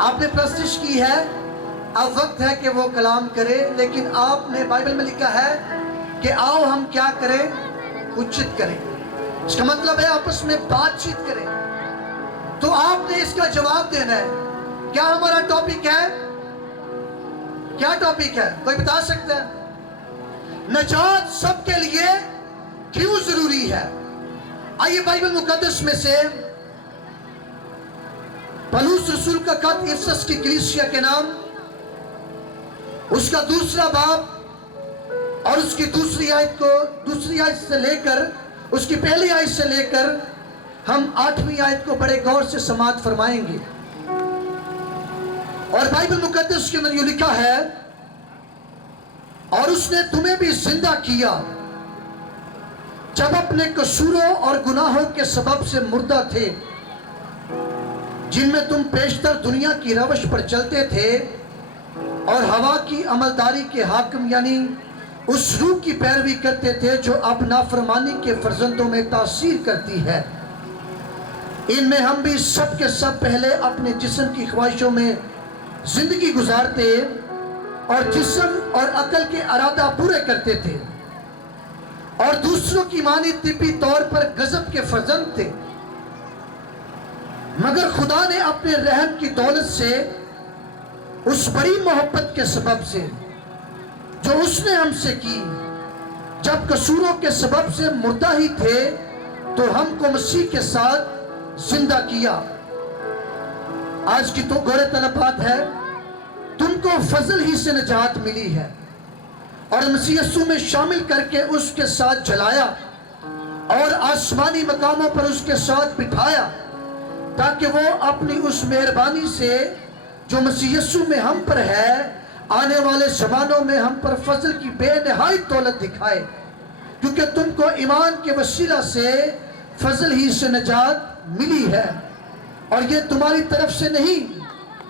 آپ نے پرستش کی ہے, اب وقت ہے کہ وہ کلام کرے, لیکن آپ نے بائبل میں لکھا ہے کہ آؤ ہم کیا کریں, اچت کریں. اس کا مطلب ہے آپس میں بات چیت کریں. تو آپ نے اس کا جواب دینا ہے. کیا ہمارا ٹاپک ہے؟ کیا ٹاپک ہے؟ کوئی بتا سکتا ہے؟ نجات سب کے لیے کیوں ضروری ہے؟ آئیے بائبل مقدس میں سے پولس رسول کا خط افسس کی کلیسیا کے نام, اس کا 2 باب اور اس کی دوسری آیت سے لے کر, اس کی پہلی آیت سے لے کر ہم 8ویں آیت کو بڑے غور سے سماعت فرمائیں گے. اور بائبل مقدس کے اندر یہ لکھا ہے, اور اس نے تمہیں بھی زندہ کیا جب اپنے قصوروں اور گناہوں کے سبب سے مردہ تھے, جن میں تم پیشتر دنیا کی روش پر چلتے تھے اور ہوا کی عملداری کے حاکم یعنی اس روح کی پیروی کرتے تھے جو اب نافرمانی کے فرزندوں میں تاثیر کرتی ہے. ان میں ہم بھی سب کے سب پہلے اپنے جسم کی خواہشوں میں زندگی گزارتے اور جسم اور عقل کے ارادہ پورے کرتے تھے, اور دوسروں کی مانی طبی طور پر غضب کے فرزند تھے. مگر خدا نے اپنے رحم کی دولت سے, اس بڑی محبت کے سبب سے جو اس نے ہم سے کی, جب قصوروں کے سبب سے مردہ ہی تھے تو ہم کو مسیح کے ساتھ زندہ کیا. آج کی تو گورے طلب بات ہے, تم کو فضل ہی سے نجات ملی ہے اور مسیح یسوع میں شامل کر کے اس کے ساتھ جلایا اور آسمانی مقاموں پر اس کے ساتھ بٹھایا, تاکہ وہ اپنی اس مہربانی سے جو مسیح یسوع میں ہم پر ہے, آنے والے زمانوں میں ہم پر فضل کی بے نہایت دولت دکھائے. کیونکہ تم کو ایمان کے وسیلہ سے فضل ہی سے نجات ملی ہے, اور یہ تمہاری طرف سے نہیں,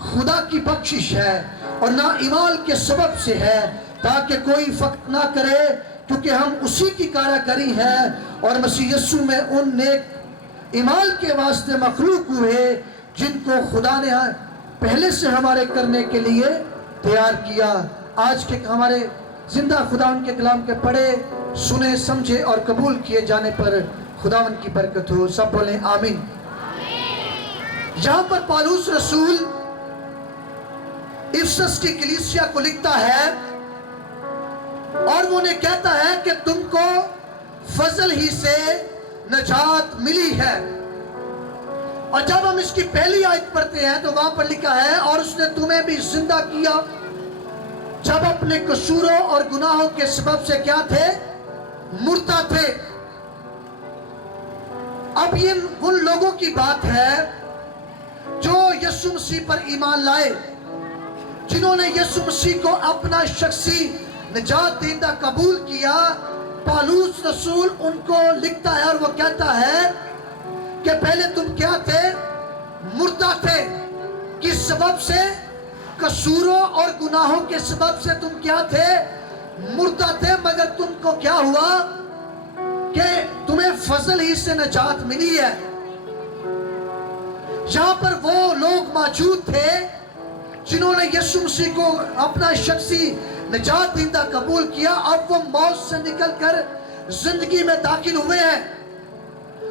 خدا کی بخشش ہے, اور نہ ایمان کے سبب سے ہے, تاکہ کوئی فخر نہ کرے, کیونکہ ہم اسی کی کاراگری ہیں اور مسیح یسوع میں ان نیک ایمان کے واسطے مخلوق ہوئے جن کو خدا نے پہلے سے ہمارے کرنے کے لیے تیار کیا. آج کے ہمارے زندہ خداوند کے کلام کے پڑھے, سنے, سمجھے اور قبول کیے جانے پر خداوند کی برکت ہو. سب بولیں آمین. یہاں پر پولس رسول افسس کی کلیسیا کو لکھتا ہے اور وہ نے کہتا ہے کہ تم کو فضل ہی سے نجات ملی ہے. اور جب ہم اس کی پہلی آیت پڑھتے ہیں تو وہاں پر لکھا ہے, اور اس نے تمہیں بھی زندہ کیا جب اپنے قصوروں اور گناہوں کے سبب سے کیا تھے, مردہ تھے. اب یہ ان لوگوں کی بات ہے جو یسوع مسیح پر ایمان لائے, جنہوں نے یسوع مسیح کو اپنا شخصی نجات دہندہ قبول کیا. پولس رسول ان کو لکھتا ہے اور وہ کہتا ہے کہ پہلے تم کیا تھے, مردہ تھے. کس سبب سے؟ قصوروں اور گناہوں کے سبب سے تم کیا تھے, مردہ تھے. مگر تم کو کیا ہوا کہ تمہیں فضل ہی سے نجات ملی ہے. یہاں پر وہ لوگ موجود تھے جنہوں نے یسوع مسیح کو اپنا شخصی نجات دہندہ قبول کیا. اب وہ موت سے نکل کر زندگی میں داخل ہوئے ہیں,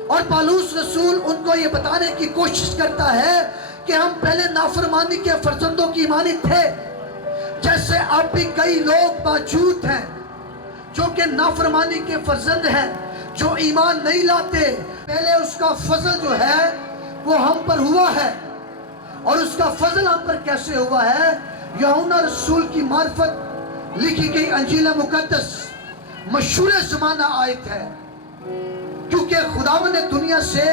اور پولس رسول ان کو یہ بتانے کی کوشش کرتا ہے کہ ہم پہلے نافرمانی کے فرزندوں کی مانند تھے, جیسے اب بھی کئی لوگ موجود ہیں جو کہ نافرمانی کے فرزند ہیں, جو ایمان نہیں لاتے. پہلے اس کا فضل جو ہے وہ ہم پر ہوا ہے, اور اس کا فضل ہم پر کیسے ہوا ہے؟ یوحنا رسول کی معرفت لکھی گئی انجیل مقدس مشہور زمانہ آیت ہے, کیونکہ خداوند نے دنیا سے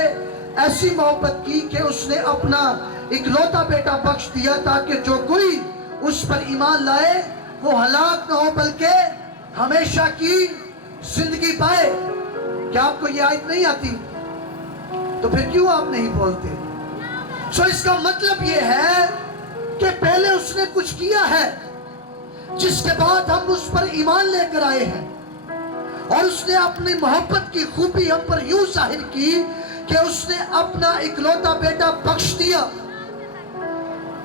ایسی محبت کی کہ اس نے اپنا اکلوتا بیٹا بخش دیا, تاکہ جو کوئی اس پر ایمان لائے وہ ہلاک نہ ہو بلکہ ہمیشہ کی زندگی پائے. کیا آپ کو یہ آیت نہیں آتی؟ تو پھر کیوں آپ نہیں بولتے؟ اس کا مطلب یہ ہے کہ پہلے اس نے کچھ کیا ہے جس کے بعد ہم اس پر ایمان لے کر آئے ہیں, اور اس نے اپنی محبت کی خوبی ہم پر یوں ظاہر کی کہ اس نے اپنا اکلوتا بیٹا بخش دیا.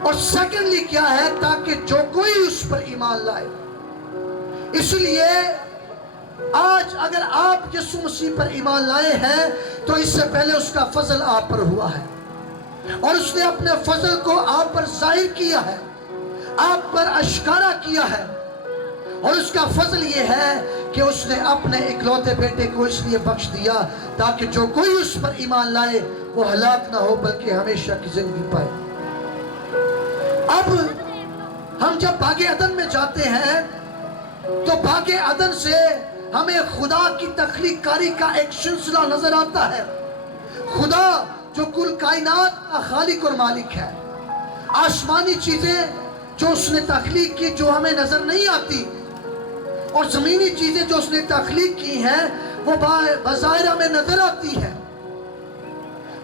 اور سیکنڈلی کیا ہے؟ تاکہ جو کوئی اس پر ایمان لائے. اس لیے آج اگر آپ یسوع مسیح پر ایمان لائے ہیں تو اس سے پہلے اس کا فضل آپ پر ہوا ہے، اور اس نے اپنے فضل کو آپ پر ظاہر کیا ہے، آپ پر اشکارا کیا ہے. اور اس کا فضل یہ ہے کہ اس نے اپنے اکلوتے بیٹے کو اس لیے بخش دیا تاکہ جو کوئی اس پر ایمان لائے وہ ہلاک نہ ہو بلکہ ہمیشہ کی زندگی پائے. اب ہم جب باغ عدن میں جاتے ہیں تو باغ عدن سے ہمیں خدا کی تخلیق کاری کا ایک سلسلہ نظر آتا ہے. خدا جو کل کائنات کا خالق اور مالک ہے، آسمانی چیزیں جو اس نے تخلیق کی جو ہمیں نظر نہیں آتی، اور زمینی چیزیں جو اس نے تخلیق کی ہیں وہ بظاہر ہمیں نظر آتی ہیں.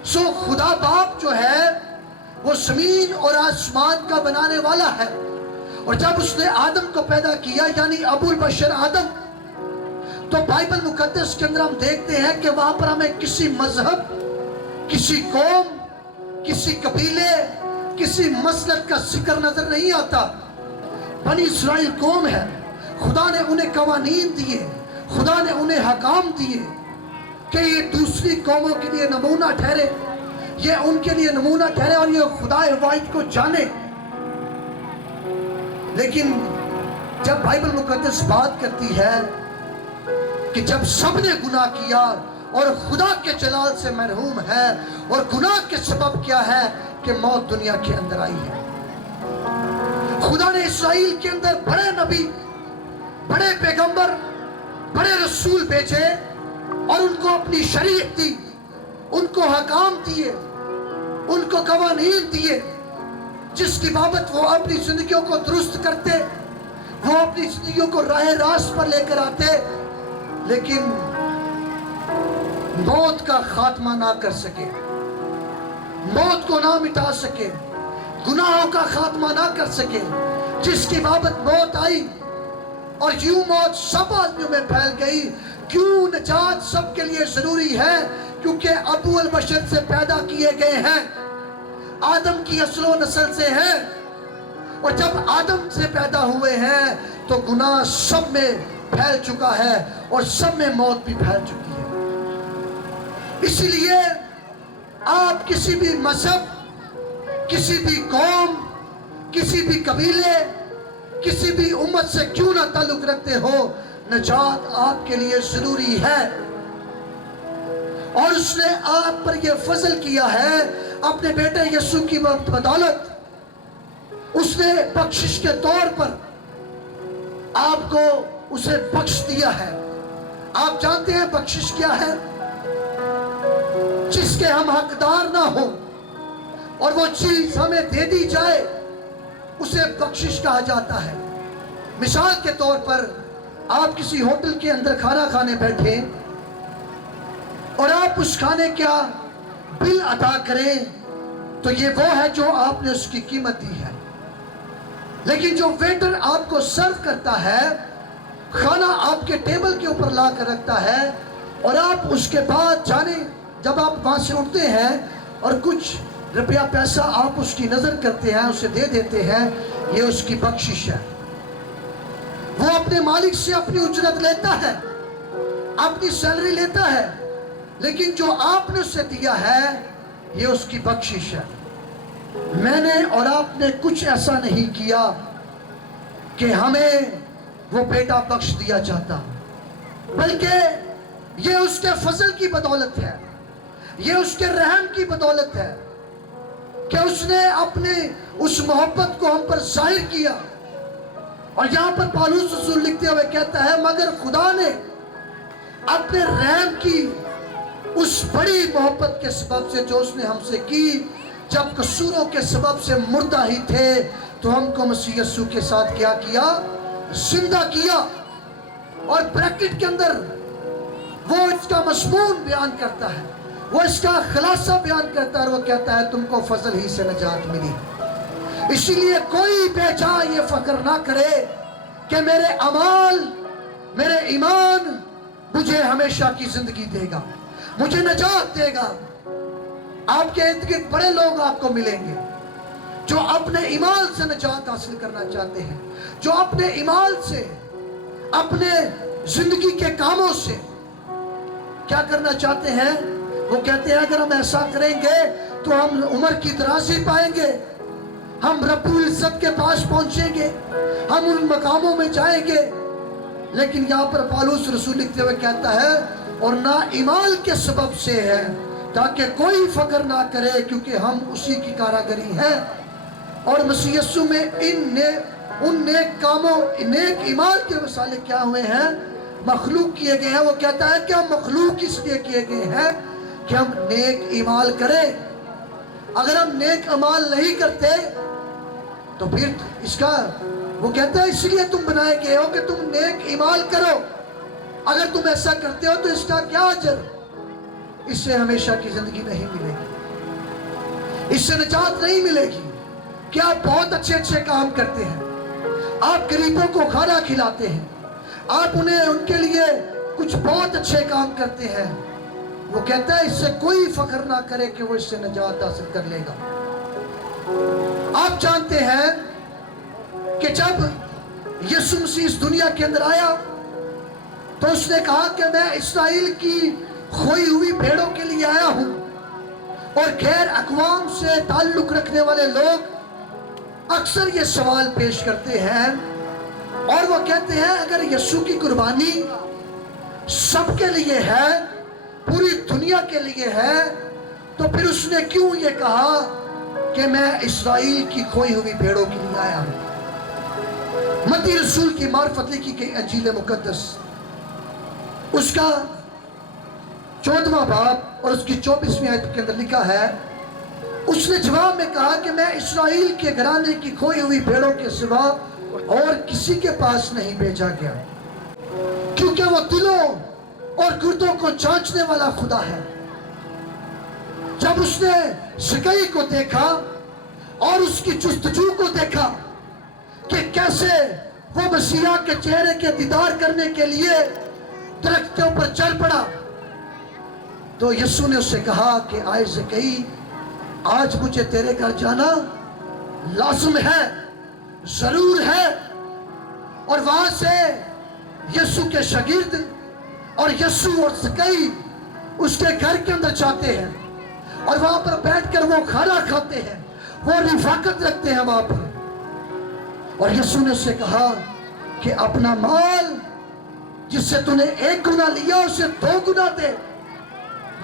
سو خدا باپ جو ہے وہ زمین اور آسمان کا بنانے والا ہے. اور جب اس نے آدم کو پیدا کیا یعنی ابو البشر آدم، تو بائبل مقدس کے اندر ہم دیکھتے ہیں کہ وہاں پر ہمیں کسی مذہب، کسی قوم، کسی قبیلے، کسی مسلک کا ذکر نظر نہیں آتا. بنی اسرائیل قوم ہے، خدا نے انہیں قوانین دیے، خدا نے انہیں حکام دیے کہ یہ دوسری قوموں کے لیے نمونہ ٹھہرے، یہ ان کے لیے نمونہ ٹھہرے اور یہ خدا واحد کو جانے. لیکن جب بائبل مقدس بات کرتی ہے کہ جب سب نے گناہ کیا اور خدا کے جلال سے محروم ہے، اور گناہ کے سبب کیا ہے کہ موت دنیا کے اندر آئی ہے. خدا نے اسرائیل کے اندر بڑے نبی، بڑے پیغمبر، بڑے رسول بھیجے اور ان کو اپنی شریعت دی، ان کو حکام دیے، ان کو قوانین دیے جس کی بابت وہ اپنی زندگیوں کو درست کرتے، وہ اپنی زندگیوں کو راہ راست پر لے کر آتے، لیکن موت کا خاتمہ نہ کر سکے، موت کو نہ مٹا سکے، گناہوں کا خاتمہ نہ کر سکے، جس کی بابت موت آئی اور یوں موت سب آدمیوں میں پھیل گئی. کیوں نجات سب کے لیے ضروری ہے؟ کیونکہ ابو البشر سے پیدا کیے گئے ہیں، آدم کی اصل و نسل سے ہیں، اور جب آدم سے پیدا ہوئے ہیں تو گناہ سب میں پھیل چکا ہے اور سب میں موت بھی پھیل چکی ہے. اسی لیے آپ کسی بھی مذہب، کسی بھی قوم، کسی بھی قبیلے، کسی بھی امت سے کیوں نہ تعلق رکھتے ہو، نجات آپ کے لیے ضروری ہے. اور اس نے آپ پر یہ فضل کیا ہے اپنے بیٹے یسوع کی بدولت. اس نے بخشش کے طور پر آپ کو اسے بخش دیا ہے. آپ جانتے ہیں بخشش کیا ہے؟ جس کے ہم حقدار نہ ہوں اور وہ چیز ہمیں دے دی جائے اسے بخشش کہا جاتا ہے. مثال کے طور پر آپ کسی ہوٹل کے اندر کھانا کھانے بیٹھے اور آپ اس کھانے کا بل ادا کریں تو یہ وہ ہے جو آپ نے اس کی قیمت دی ہے. لیکن جو ویٹر آپ کو سرو کرتا ہے، کھانا آپ کے ٹیبل کے اوپر لا کر رکھتا ہے، اور آپ اس کے بعد جانے جب آپ وہاں سے اٹھتے ہیں اور کچھ روپیہ پیسہ آپ اس کی نظر کرتے ہیں، اسے دے دیتے ہیں، یہ اس کی بخشش ہے. وہ اپنے مالک سے اپنی اجرت لیتا ہے، اپنی سیلری لیتا ہے، لیکن جو آپ نے اسے دیا ہے یہ اس کی بخشش ہے. میں نے اور آپ نے کچھ ایسا نہیں کیا کہ ہمیں وہ بیٹا بخش دیا جاتا، بلکہ یہ اس کے فضل کی بدولت ہے، یہ اس کے رحم کی بدولت ہے کہ اس نے اپنے اس محبت کو ہم پر ظاہر کیا. اور یہاں پر پالوس رسول لکھتے ہوئے کہتا ہے مگر خدا نے اپنے رحم کی اس بڑی محبت کے سبب سے جو اس نے ہم سے کی، جب قصوروں کے سبب سے مردہ ہی تھے تو ہم کو مسیح یسوع کے ساتھ کیا زندہ کیا. اور بریکٹ کے اندر وہ اس کا مضمون بیان کرتا ہے، وہ اس کا خلاصہ بیان کرتا ہے، اور وہ کہتا ہے تم کو فضل ہی سے نجات ملی. اسی لیے کوئی بے جا یہ فکر نہ کرے کہ میرے اعمال، میرے ایمان مجھے ہمیشہ کی زندگی دے گا، مجھے نجات دے گا. آپ کے ارد گرد بڑے لوگ آپ کو ملیں گے جو جو اپنے ایمان سے نجات حاصل کرنا چاہتے ہیں، جو اپنے ایمان سے، اپنے زندگی کے کاموں سے کیا کرنا چاہتے ہیں؟ وہ کہتے ہیں اگر ہم ایسا کریں گے تو ہم عمر کی درازی پائیں گے، ہم رب العزت کے پاس پہنچیں گے، ہم ان مقاموں میں جائیں گے۔ لیکن یہاں پر پالوس رسول لکھتے ہوئے کہتا ہے اور نہ ایمان کے سبب سے ہے تاکہ کوئی فخر نہ کرے، کیونکہ ہم اسی کی کاراگری ہیں۔ اور مسیح یسوع میں ان نیک کاموں، نیک ایمان کے مسالے کیا ہوئے ہیں؟ مخلوق کیے گئے ہیں۔ وہ کہتا ہے کہ ہم مخلوق اس لیے کیے گئے ہیں کہ ہم نیک ایمان کریں۔ اگر ہم نیک اعمال نہیں کرتے تو پھر اس کا، وہ کہتا ہے اس لیے تم بنائے گئے ہو کہ تم نیک اعمال کرو۔ اگر تم ایسا کرتے ہو تو اس کا کیا اجر؟ اس سے ہمیشہ کی زندگی نہیں ملے گی، اس سے نجات نہیں ملے گی کہ آپ بہت اچھے اچھے کام کرتے ہیں، آپ غریبوں کو کھانا کھلاتے ہیں، آپ ان کے لیے کچھ بہت اچھے کام کرتے ہیں۔ وہ کہتا ہے اس سے کوئی فخر نہ کرے کہ وہ اس سے نجات حاصل کر لے گا۔ آپ جانتے ہیں کہ جب یسوع مسیح اس دنیا کے اندر آیا تو اس نے کہا کہ میں اسرائیل کی کھوئی ہوئی بھیڑوں کے لیے آیا ہوں۔ اور غیر اقوام سے تعلق رکھنے والے لوگ اکثر یہ سوال پیش کرتے ہیں اور وہ کہتے ہیں اگر یسوع کی قربانی سب کے لیے ہے، پوری دنیا کے لیے ہے، تو پھر اس نے کیوں یہ کہا کہ میں اسرائیل کی کھوئی ہوئی بھیڑوں کے لیے آیا ہوں؟ متی رسول کی معرفت لکھی گئی انجیل مقدس، اس کا 14واں باب اور اس کی 24ویں آیت کے اندر لکھا ہے، اس نے جواب میں کہا کہ میں اسرائیل کے گھرانے کی کھوئی ہوئی بھیڑوں کے سوا اور کسی کے پاس نہیں بھیجا گیا، کیونکہ وہ دلوں اور گردوں کو جانچنے والا خدا ہے۔ جب اس نے سکئی کو دیکھا اور اس کی جستجو کو دیکھا کہ کیسے وہ مسیح کے چہرے کے دیدار کرنے کے لیے درخت کے اوپر چڑھ پڑا، تو یسوع نے اس سے کہا کہ آئے سکئی، آج مجھے تیرے گھر جانا لازم ہے، ضرور ہے۔ اور وہاں سے یسوع کے شاگرد اور یسوع اور سکئی اس کے گھر کے اندر جاتے ہیں اور وہاں پر بیٹھ کر وہ کھانا کھاتے ہیں، وہ رفاقت رکھتے ہیں وہاں پر۔ اور یسوع نے اس سے کہا کہ اپنا مال جس سے تو نے 1 گنا لیا اسے 2 گنا دے،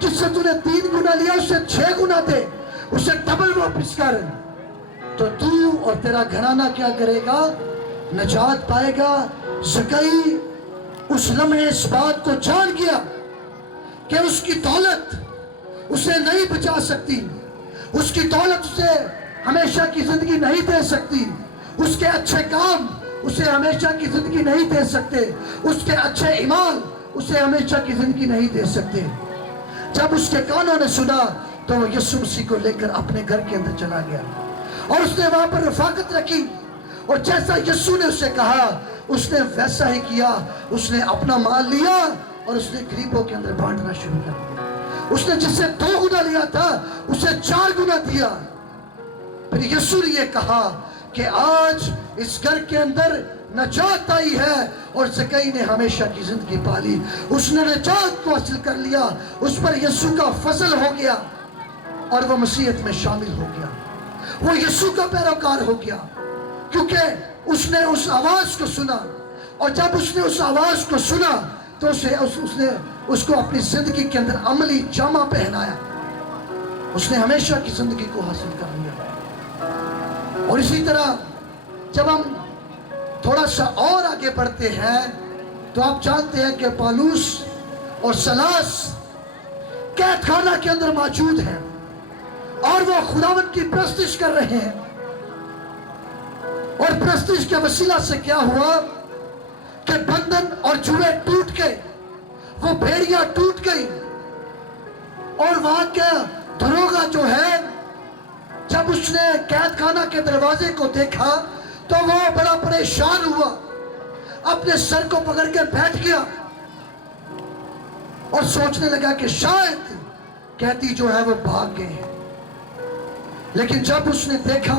جس سے تو نے 3 گنا لیا اسے 6 گنا دے، اسے ڈبل واپس کر، تو تو اور تیرا گھرانہ کیا کرے گا؟ نجات پائے گا۔ زکئی اس لمحے اس بات کو جان گیا کہ اس کی دولت اسے نہیں بچا سکتی، اس کی دولت اسے ہمیشہ کی زندگی نہیں دے سکتی، اس کے اچھے کام اسے ہمیشہ کی زندگی نہیں دے سکتے، اس کے اچھے ایمان اسے ہمیشہ کی زندگی نہیں دے سکتے۔ جب اس کے کانوں نے سنا تو وہ یسوع مسیح کو لے کر اپنے گھر کے اندر چلا گیا اور اس نے وہاں پر رفاقت رکھی، اور جیسا یسوع نے اسے کہا اس نے ویسا ہی کیا۔ اس نے اپنا مال لیا اور اس نے غریبوں کے اندر بانٹنا شروع کر دیا۔ اس نے جس سے 2 گنا لیا تھا اسے 4 گنا دیا۔ پھر یسوع نے یہ کہا کہ آج اس گھر کے اندر نجات آئی ہے، اور زکئی نے ہمیشہ کی زندگی پالی، اس نے نجات کو حاصل کر لیا، اس پر یسوع کا فضل ہو گیا اور وہ مسیحیت میں شامل ہو گیا، وہ یسوع کا پیروکار ہو گیا، کیونکہ اس نے اس آواز کو سنا، اور جب اس نے اس آواز کو سنا تو اس نے اس کو اپنی زندگی کے اندر عملی جامہ پہنایا، اس نے ہمیشہ کی زندگی کو حاصل کر لیا۔ اور اسی طرح جب ہم تھوڑا سا اور آگے بڑھتے ہیں تو آپ جانتے ہیں کہ پالوس اور سلاس قید خانہ کے اندر موجود ہیں اور وہ خداوند کی پرستش کر رہے ہیں، اور پرستش کے وسیلہ سے کیا ہوا کہ بندھن اور جوڑے ٹوٹ گئے، وہ بھیڑیاں ٹوٹ گئی، اور وہاں کا دروگا جو ہے جب اس نے قید خانہ کے دروازے کو دیکھا تو وہ بڑا پریشان ہوا، اپنے سر کو پکڑ کے بیٹھ گیا اور سوچنے لگا کہ شاید قیدی جو ہے وہ بھاگ گئے ہیں۔ لیکن جب اس نے دیکھا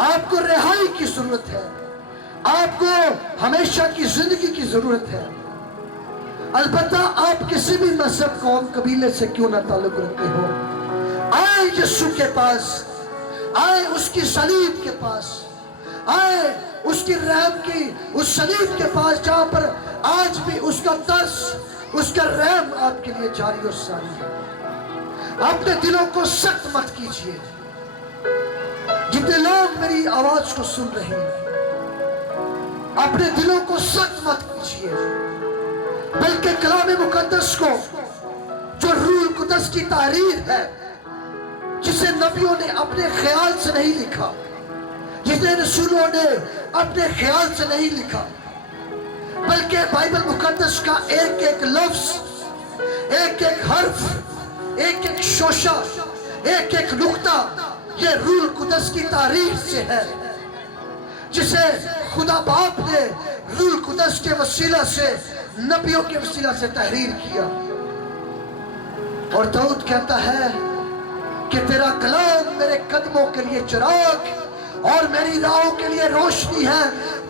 آپ کو رہائی کی ضرورت ہے, آپ کو ہمیشہ کی زندگی کی ضرورت ہے. البتہ آپ کسی بھی مذہب, قوم, قبیلے سے کیوں نہ تعلق رکھتے ہو, آئے یسوع کے پاس, آئے اس کی صلیب کے پاس, آئے اس کی رحم کی اس صلیب کے پاس جہاں پر آج بھی اس کا ترس, اس کا رحم آپ کے لیے جاری اور ساری ہے. اپنے دلوں کو سخت مت کیجیے. جتنے لوگ میری آواز کو سن رہے ہیں, اپنے دلوں کو سخت مت کیجیے, بلکہ کلام مقدس کو جو روح القدس کی تحریر ہے, جسے نبیوں نے اپنے خیال سے نہیں لکھا, جسے رسولوں نے اپنے خیال سے نہیں لکھا, بلکہ بائبل مقدس کا ایک ایک لفظ, ایک ایک حرف, ایک ایک شوشہ, ایک ایک نقطہ یہ روح القدس کی تحریر سے ہے, جسے خدا باپ نے روح القدس کے وسیلہ سے, نبیوں کے وسیلہ سے تحریر کیا. اور داؤد کہتا ہے کہ تیرا کلام میرے قدموں کے لیے چراغ اور میری راہوں کے لیے روشنی ہے.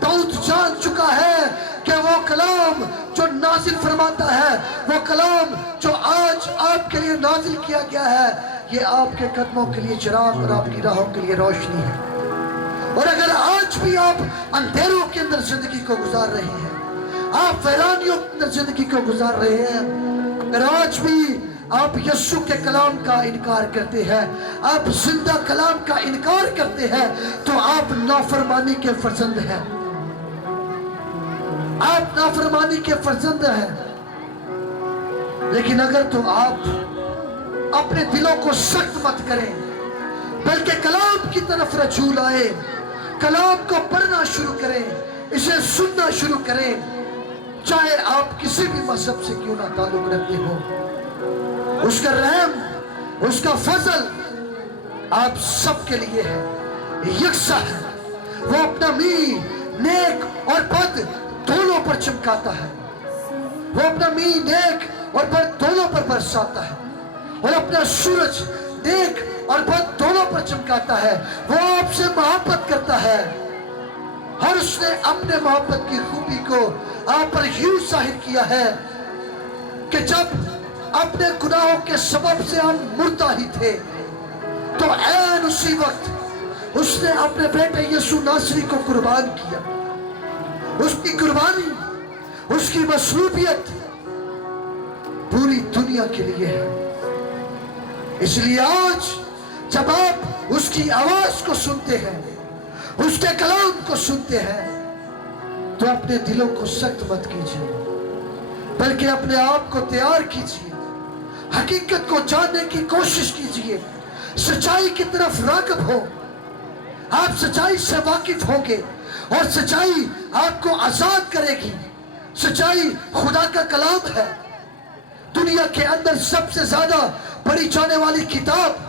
داؤد جان چکا ہے کہ وہ کلام جو نازل فرماتا ہے, وہ کلام جو آج آپ کے لیے نازل کیا گیا ہے, یہ آپ کے قدموں کے لیے چراغ اور آپ کی راہوں کے لیے روشنی ہے. اور اگر آج بھی آپ اندھیروں کے اندر زندگی کو گزار رہے ہیں, آپ ویرانیوں کے اندر زندگی کو گزار رہے ہیں, اگر آج بھی آپ یسوع کے کلام کا انکار کرتے ہیں, آپ زندہ کلام کا انکار کرتے ہیں, تو آپ نافرمانی کے فرزند ہیں. آپ نافرمانی کے فرزند ہیں. لیکن اگر تو آپ اپنے دلوں کو سخت مت کریں, بلکہ کلام کی طرف رجوع لائیں, کلام کو پڑھنا شروع کریں, اسے سننا شروع کریں, چاہے آپ کسی بھی مذہب سے کیوں نہ تعلق رکھتے ہو, اس کا رحم, اس کا فضل آپ سب کے لیے ہے, یکساں ہے. وہ اپنا می نیک اور بد دونوں پر چمکاتا ہے, وہ اپنا می نیک اور بد دونوں پر برساتا ہے, اور اپنا سورج نیک اور بد دونوں پر چمکاتا ہے. وہ آپ سے محبت کرتا ہے, اور اس نے اپنے محبت کی خوبی کو آپ پر یوں ظاہر کیا ہے کہ جب اپنے گناہوں کے سبب سے ہم مردہ ہی تھے, تو عین اسی وقت اس نے اپنے بیٹے یسوع ناصری کو قربان کیا. اس کی قربانی, اس کی مصلوبیت پوری دنیا کے لیے ہے. اس لیے آج جب آپ اس کی آواز کو سنتے ہیں, اس کے کلام کو سنتے ہیں, تو اپنے دلوں کو سخت مت کیجیے, بلکہ اپنے آپ کو تیار کیجیے, حقیقت کو جاننے کی کوشش کیجیے, سچائی کی طرف راغب ہو. آپ سچائی سے واقف ہوں گے, اور سچائی آپ کو آزاد کرے گی. سچائی خدا کا کلام ہے. دنیا کے اندر سب سے زیادہ پڑھی جانے والی کتاب,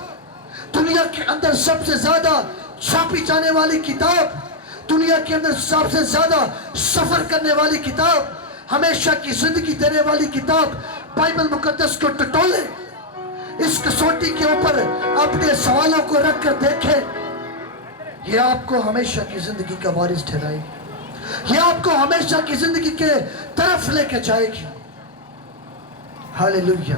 دنیا کے اندر سب سے زیادہ چھاپی جانے والی کتاب, دنیا کے اندر سب سے زیادہ سفر کرنے والی کتاب, ہمیشہ کی زندگی دینے والی کتاب بائبل مقدس کو ٹٹولے, اس کسوٹی کے اوپر اپنے سوالوں کو رکھ کر دیکھیں. یہ آپ کو ہمیشہ کی زندگی کا وارث ٹھہرائے گی, یہ آپ کو ہمیشہ کی زندگی کے طرف لے کے جائے گی. ہاللیلویہ.